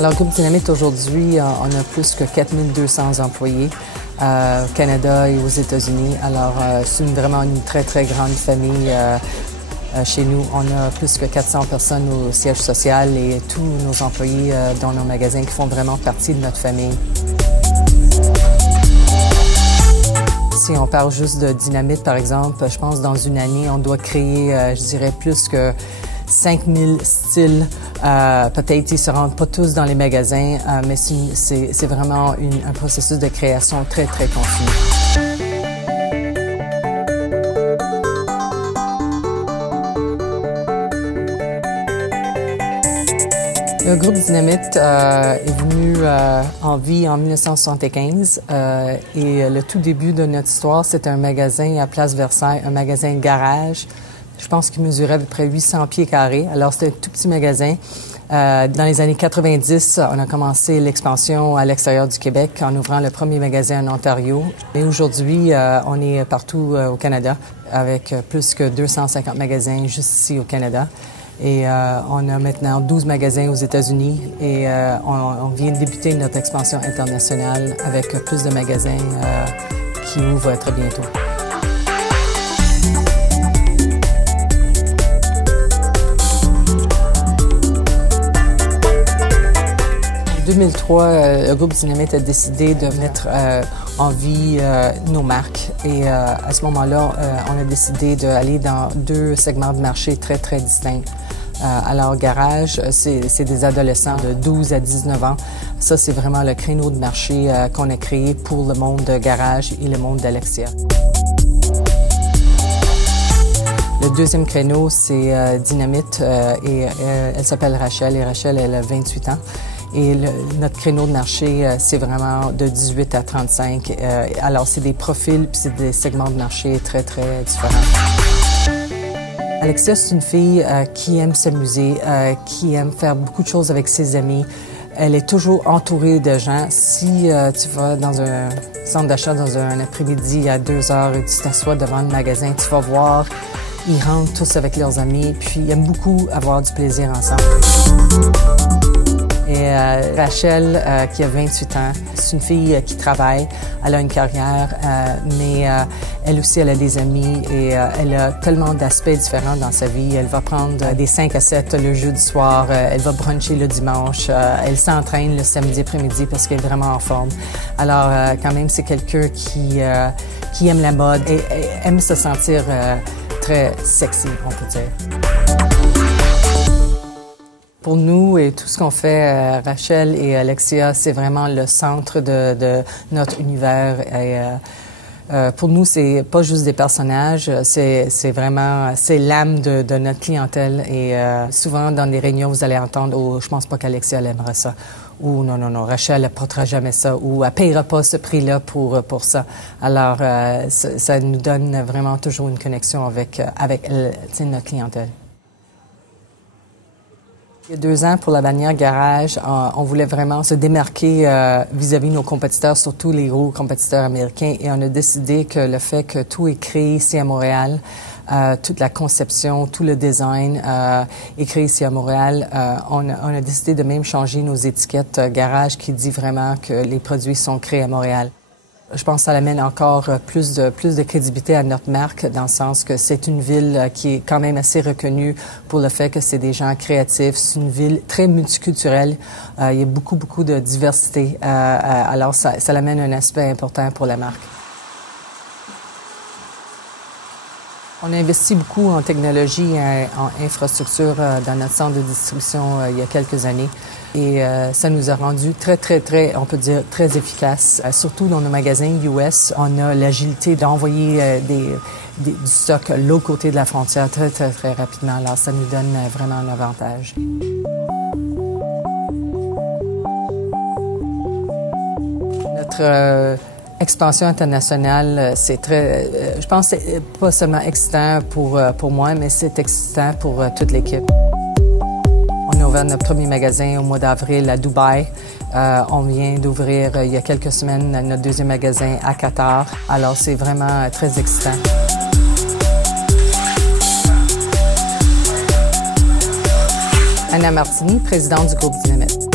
Alors, Groupe Dynamite, aujourd'hui, on a plus que 4200 employés au Canada et aux États-Unis. Alors, c'est vraiment une très, très grande famille. Chez nous, on a plus que 400 personnes au siège social et tous nos employés dans nos magasins qui font vraiment partie de notre famille. Si on parle juste de Dynamite, par exemple, je pense que dans une année, on doit créer, je dirais, plus que 5000 styles. Peut-être ils ne se rendent pas tous dans les magasins, mais c'est vraiment un processus de création très, très continu. Le groupe Dynamite est venu en vie en 1975 et le tout début de notre histoire, c'était un magasin à Place Versailles, un magasin garage. Je pense qu'il mesurait à peu près 800 pieds carrés. Alors, c'était un tout petit magasin. Dans les années 90, on a commencé l'expansion à l'extérieur du Québec en ouvrant le premier magasin en Ontario. Et aujourd'hui, on est partout au Canada avec plus que 250 magasins juste ici au Canada. Et on a maintenant 12 magasins aux États-Unis et on vient de débuter notre expansion internationale avec plus de magasins qui ouvrent très bientôt. En 2003, le groupe Dynamite a décidé de mettre en vie nos marques et à ce moment-là, on a décidé d'aller dans deux segments de marché très, très distincts. Alors, garage, c'est des adolescents de 12 à 19 ans. Ça, c'est vraiment le créneau de marché qu'on a créé pour le monde de garage et le monde d'Alexia. Le deuxième créneau, c'est Dynamite et elle s'appelle Rachel et Rachel, elle a 28 ans. Et notre créneau de marché, c'est vraiment de 18 à 35. Alors, c'est des profils puis c'est des segments de marché très, très différents. Alexia, c'est une fille qui aime s'amuser, qui aime faire beaucoup de choses avec ses amis. Elle est toujours entourée de gens. Si tu vas dans un centre d'achat dans un après-midi à 2 heures et tu t'assois devant le magasin, tu vas voir, ils rentrent tous avec leurs amis, puis ils aiment beaucoup avoir du plaisir ensemble. Et Rachel, qui a 28 ans, c'est une fille qui travaille, elle a une carrière, mais elle aussi, elle a des amis et elle a tellement d'aspects différents dans sa vie. Elle va prendre des 5 à 7 le jeudi soir, elle va bruncher le dimanche, elle s'entraîne le samedi après-midi parce qu'elle est vraiment en forme. Alors, quand même, c'est quelqu'un qui aime la mode et aime se sentir très sexy, on peut dire. Pour nous et tout ce qu'on fait, Rachel et Alexia, c'est vraiment le centre de notre univers. Et, pour nous, c'est pas juste des personnages, c'est vraiment l'âme de notre clientèle. Et souvent, dans les réunions, vous allez entendre « Oh, je pense pas qu'Alexia elle aimerait ça » ou « Non, Rachel, elle portera jamais ça » ou « Elle payera pas ce prix-là pour ça ». Alors, ça nous donne vraiment toujours une connexion avec notre clientèle. Il y a 2 ans, pour la bannière garage, on voulait vraiment se démarquer vis-à-vis de nos compétiteurs, surtout les gros compétiteurs américains, et on a décidé que le fait que tout est créé ici à Montréal, toute la conception, tout le design est créé ici à Montréal, on a décidé de même changer nos étiquettes garage qui dit vraiment que les produits sont créés à Montréal. Je pense que ça amène encore plus de crédibilité à notre marque dans le sens que c'est une ville qui est quand même assez reconnue pour le fait que c'est des gens créatifs. C'est une ville très multiculturelle. Il y a beaucoup de diversité. Alors, ça amène un aspect important pour la marque. On a investi beaucoup en technologie et en infrastructure dans notre centre de distribution il y a quelques années. Et ça nous a rendu très, on peut dire, très efficaces. Surtout dans nos magasins US, on a l'agilité d'envoyer du stock l'autre côté de la frontière très rapidement. Alors, ça nous donne vraiment un avantage. Notre expansion internationale, c'est je pense que c'est pas seulement excitant pour moi, mais c'est excitant pour toute l'équipe. On a ouvert notre premier magasin au mois d'avril à Dubaï. On vient d'ouvrir il y a quelques semaines notre deuxième magasin à Qatar. Alors, c'est vraiment très excitant. Anna Martini, présidente du groupe Dynamite.